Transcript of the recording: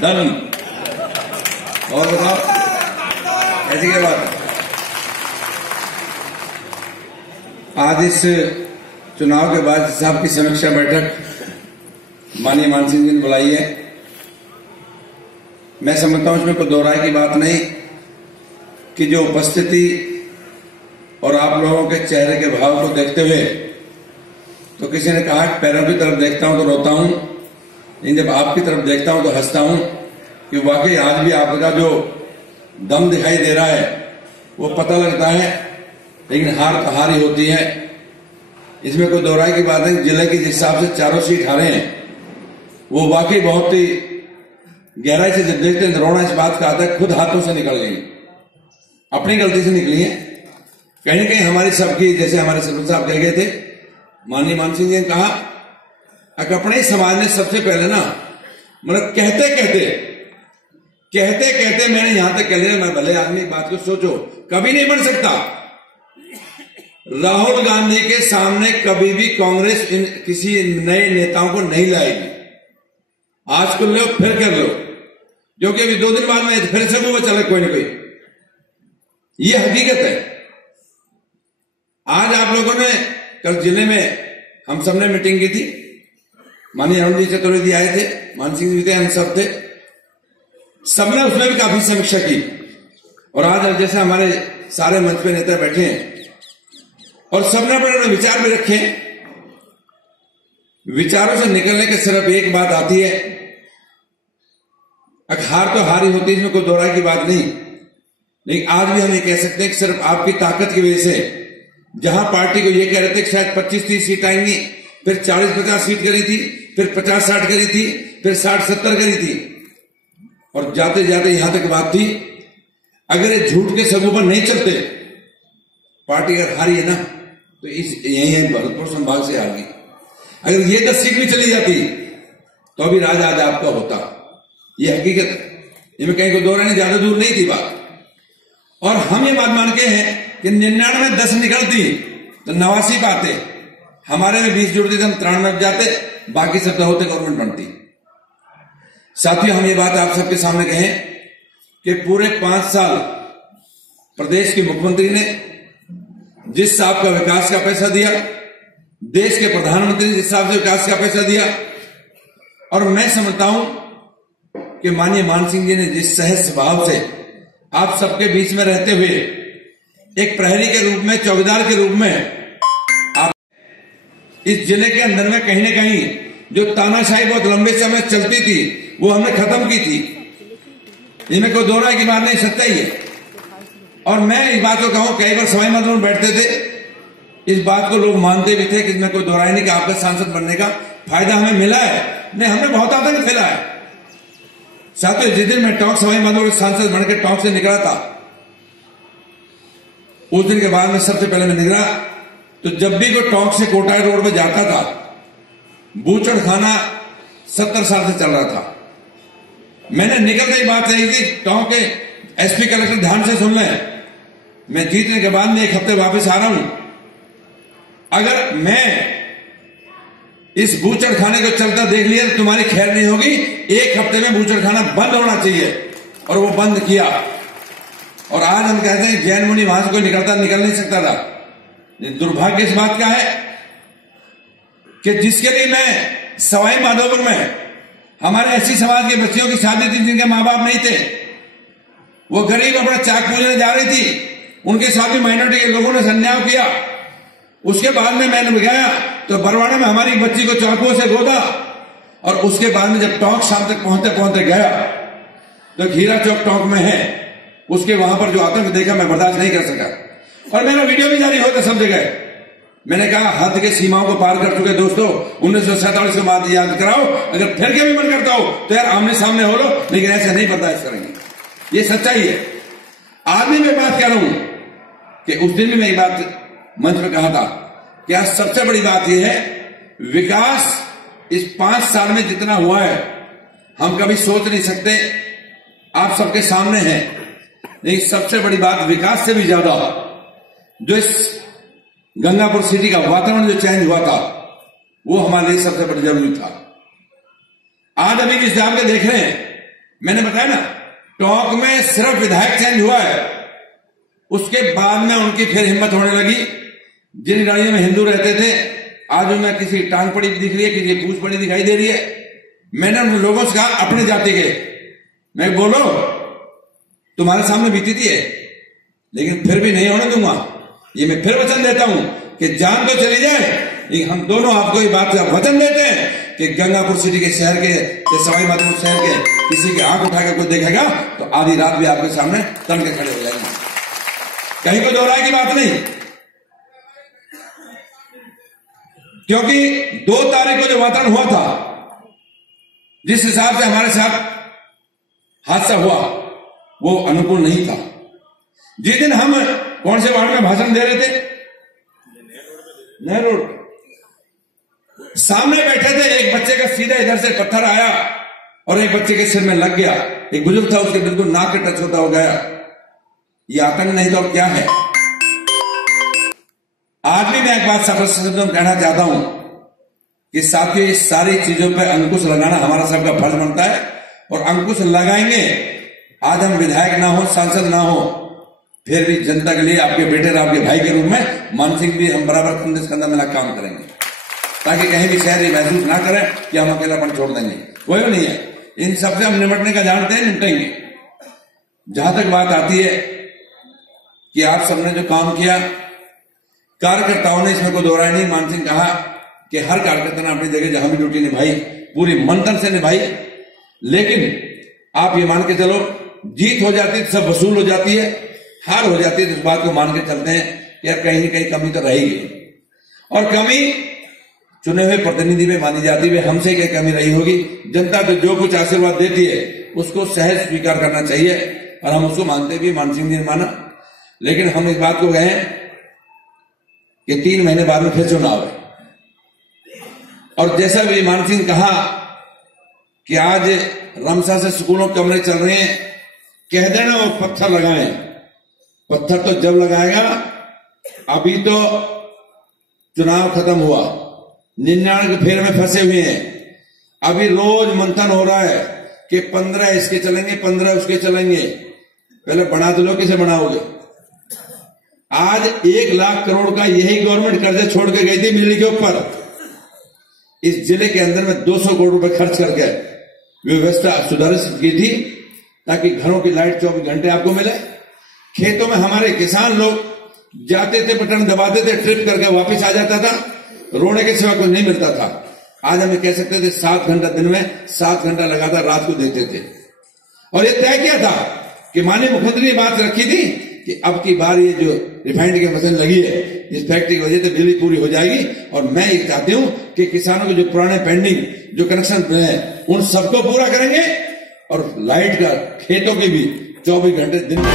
Done. और बताओ ऐसी क्या बात। आज इस चुनाव के बाद साहब की समीक्षा बैठक माननीय मान सिंह जी ने बुलाई है। मैं समझता हूं इसमें कोई दो राय की बात नहीं कि जो उपस्थिति और आप लोगों के चेहरे के भाव को देखते हुए, तो किसी ने कहा कि पैरों की तरफ देखता हूं तो रोता हूं, लेकिन जब आपकी तरफ देखता हूं तो हंसता हूं कि वाकई आज भी आपका जो दम दिखाई दे रहा है वो पता लगता है। लेकिन हार तो हार ही होती है, इसमें कोई दो राय की बात नहीं। जिले की जिस हिसाब से चारों सीट हारे हैं वो वाकई बहुत ही गहराई से जब देखते हैं रोना इस बात का आता है, खुद हाथों से निकल गई, अपनी गलती से निकली है। कहीं कहीं हमारी सबकी, जैसे हमारे सरपंच साहब कह गए थे, माननीय मान सिंह जी ने कहा अपने ही समाज ने सबसे पहले ना, मतलब कहते कहते मैंने यहां तक कह लिया, मैं भले आदमी बात को सोचो, कभी नहीं बन सकता। राहुल गांधी के सामने कभी भी कांग्रेस किसी नए नेताओं को नहीं लाएगी। आज कर लो फिर कर लो, जो कि अभी 2 दिन बाद में फिर से वो चले कोई ना कोई, ये हकीकत है। आज आप लोगों ने कल जिले में हम सबने मीटिंग की थी, माननीय अरुण जी चतुर्वेदी आए थे, मान सिंह जी थे, हम सब थे, सबने उसमें भी काफी समीक्षा की। और आज जैसे हमारे सारे मंच पे नेता बैठे हैं और सबने अपने विचार भी रखे हैं, विचारों से निकलने के सिर्फ एक बात आती है, हार तो हारी होती है, इसमें कोई दो राय की बात नहीं। लेकिन आज भी हम ये कह सकते हैं कि सिर्फ आपकी ताकत की वजह से, जहां पार्टी को ये कह रहे थे कि शायद 25-30 सीट आएंगी, फिर 40-50 सीट करी थी, फिर 50-60 करी थी, फिर 60-70 करी थी, और जाते जाते यहां तक बात थी अगर ये झूठ के सबूत पर नहीं चलते, पार्टी अगर हारी है ना तो यही भरतपुर संभाग से हार गई। अगर ये 10 सीट भी चली जाती तो अभी राज आज आपका होता, ये हकीकत है, इनमें कहीं को दो राय नहीं, ज्यादा दूर नहीं थी बात। और हम ये बात मान के हैं कि 99 में 10 निकलती तो 89 पाते, हमारे में 20 जुड़ती तो हम 93 जाते, बाकी सब तो होते गवर्नमेंट बनती। साथियों, हम ये बात आप सबके सामने कहें कि पूरे 5 साल प्रदेश के मुख्यमंत्री ने जिस हिसाब का विकास का पैसा दिया, देश के प्रधानमंत्री ने जिस हिसाब से विकास का पैसा दिया, और मैं समझता हूं कि माननीय मान सिंह जी ने जिस सहज स्वभाव से आप सबके बीच में रहते हुए एक प्रहरी के रूप में, चौकीदार के रूप में आप इस जिले के अंदर में कहीं ना कहीं जो तानाशाही बहुत लंबे समय चलती थी वो हमने खत्म की थी, इनमें कोई दो राय की बात नहीं, सच्चाई है। और मैं इस बात को कहूं, कई बार सवाई माधोपुर में बैठते थे, इस बात को लोग मानते भी थे कि इसमें कोई दो राय नहीं कि आपका सांसद बनने का फायदा हमें मिला है, नहीं हमने बहुत आतंक फैला है। साथियों, जिस दिन मैं टोंक सवाई माधोपुर सांसद बनकर टोंक से निकला था, उस दिन के बाद में सबसे पहले मैं निकला तो जब भी कोई टोंक से कोटा रोड पर जाता था, बूचड़ खाना 70 साल से चल रहा था। मैंने निकलते ही बात रही थी, टोंक के एसपी कलेक्टर ध्यान से सुन लें, मैं जीतने के बाद में 1 हफ्ते वापस आ रहा हूं, अगर मैं इस बूचड़ खाने को चलता देख लिया तो तुम्हारी खैर नहीं होगी, 1 हफ्ते में बूचड़ खाना बंद होना चाहिए, और वो बंद किया। और आज हम कहते हैं जैन मुनि वहां से कोई निकल नहीं सकता था। दुर्भाग्य इस बात का है कि जिसके लिए मैं सवाई माधोपुर में हमारे ऐसी समाज के बच्चियों की शादी थी जिनके मां बाप नहीं थे, वो गरीब अपना चाक पूजने जा रही थी, उनके साथ भी माइनॉरिटी के लोगों ने अन्याय किया। उसके बाद में मैंने गया तो बरवाड़े में हमारी बच्ची को चाकुओं से गोदा, और उसके बाद में जब टोंक शाम तक पहुंचते पहुंचते गया तो खीरा चौक टोंक में है, उसके वहां पर जो आतंक देखा मैं बर्दाश्त नहीं कर सका, और मेरा वीडियो भी जारी होता सब जगह। मैंने कहा हद के सीमाओं को पार कर चुके दोस्तों, 1947 के बाद याद कराओ, अगर फिर के भी मन करता हो तो यार आमने सामने हो लो, लेकिन ऐसे नहीं बर्दाश्त करेंगे, ये सच्चाई है। आज भी मैं बात कर रहा हूं कि उस दिन भी मैं बात मंच में कहा था कि आज सबसे बड़ी बात यह है, विकास इस 5 साल में जितना हुआ है हम कभी सोच नहीं सकते, आप सबके सामने है। लेकिन सबसे बड़ी बात, विकास से भी ज्यादा जो इस गंगापुर सिटी का वातावरण जो चेंज हुआ था वो हमारे लिए सबसे बड़ी जरूरी था। आज अभी जिस हिसाब के देख रहे हैं मैंने बताया ना, टोंक में सिर्फ विधायक चेंज हुआ है, उसके बाद में उनकी फिर हिम्मत होने लगी। जिन गाड़ियों में हिंदू रहते थे, आज उनमें किसी टांग पड़ी दिख रही है, किसी पूछ पड़ी दिखाई दे रही है। मैंने उन लोगों से कहा अपने जाति के, मैं बोलो तुम्हारे सामने बीती थी है, लेकिन फिर भी नहीं होने दूंगा। ये मैं फिर वचन देता हूं कि जान तो चली जाए, लेकिन हम दोनों आपको ये बात का वचन देते हैं कि गंगापुर सिटी के शहर के, सवाई माधोपुर शहर के किसी की आंख उठाकर कोई देखेगा तो आधी रात भी आपके सामने तन के खड़े हो जाएंगे। कहीं को दोहराए की बात नहीं, क्योंकि 2 तारीख को जो वातावरण हुआ था, जिस हिसाब से हमारे साथ हादसा हुआ, वो अनुकूल नहीं था। जिस दिन हम कौन से वार्ड में भाषण दे रहे थे, नेहरू रोड, सामने बैठे थे, एक बच्चे का सीधा इधर से पत्थर आया और एक बच्चे के सिर में लग गया। एक बुजुर्ग था, उसके बिल्कुल नाक के टच होता हो गया। ये आतंक नहीं तो और क्या है। आज भी मैं एक बात शब्दों में कहना चाहता हूं कि साथियों, इस सारी चीजों पर अंकुश लगाना हमारा सबका फर्ज बनता है, और अंकुश लगाएंगे। आज हम विधायक ना हो, सांसद ना हो, फिर भी जनता के लिए आपके बेटे और आपके भाई के रूप में मान सिंह भी हम बराबर कंधे से कंधा मिला काम करेंगे, ताकि कहीं भी शहर महसूस ना करें कि हम अकेलापन छोड़ देंगे। कोई नहीं है, इन सबसे हम निपटने का जानते हैं, निपटेंगे। जहां तक बात आती है कि आप सबने जो काम किया, कार्यकर्ताओं ने, इसमें कोई दोहराई नहीं। मान सिंह कहा कि हर कार्यकर्ता ने अपनी जगह जहां भी ड्यूटी निभाई, पूरी मंथन से निभाई, लेकिन आप ये मान के चलो, जीत हो जाती है सब वसूल हो जाती है, हार हो जाती है तो इस बात को मान के चलते हैं कि यार कहीं न कहीं कमी तो रहेगी, और कमी चुने हुए प्रतिनिधि में मानी जाती है। हमसे क्या कमी रही होगी? जनता तो जो कुछ आशीर्वाद देती है उसको सहज स्वीकार करना चाहिए, और हम उसको मानते भी। मान सिंह जी ने माना, लेकिन हम इस बात को कहें कि 3 महीने बाद में फिर चुनाव है, और जैसा भी मान सिंह कहा कि आज रमसा से स्कूलों कमरे चल रहे हैं, कह देना वो पत्थर लगाएं। पत्थर तो जब लगाएगा, अभी तो चुनाव खत्म हुआ, 99 के फेर में फंसे हुए हैं। अभी रोज मंथन हो रहा है कि 15 इसके चलेंगे, 15 उसके चलेंगे। पहले बना तो लो, किसे बनाओगे? आज 1 लाख करोड़ का यही गवर्नमेंट कर्जे छोड़ के गई थी बिजली के ऊपर। इस जिले के अंदर में 200 करोड़ रुपए खर्च करके व्यवस्था सुधारित की थी, ताकि घरों की लाइट 24 घंटे आपको मिले। खेतों में हमारे किसान लोग जाते थे, बटन दबाते थे, ट्रिप करके वापस आ जाता था, रोने के सिवा कुछ नहीं मिलता था। आज हमें कह सकते थे 7 घंटा दिन में, 7 घंटा लगातार रात को देते थे। और ये तय किया था कि माननीय मुख्यमंत्री ने बात रखी थी कि अब की बार ये जो रिफाइनरी की मशीन लगी है, इस फैक्ट्री की वजह से बिजली पूरी हो जाएगी। और मैं ये चाहती हूं कि किसानों के जो पुराने पेंडिंग जो कनेक्शन हैं, उन सबको पूरा करेंगे, और लाइट का खेतों की भी 24 घंटे दिन में